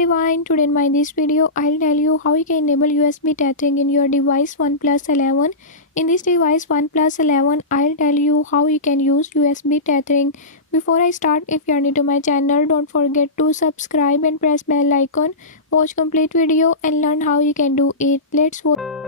everyone, today in this video I'll tell you how you can enable USB tethering in your device OnePlus 11. In this device OnePlus 11, I'll tell you how you can use USB tethering. Before I start, if you are new to my channel, don't forget to subscribe and press bell icon. Watch complete video and learn how you can do it. Let's watch.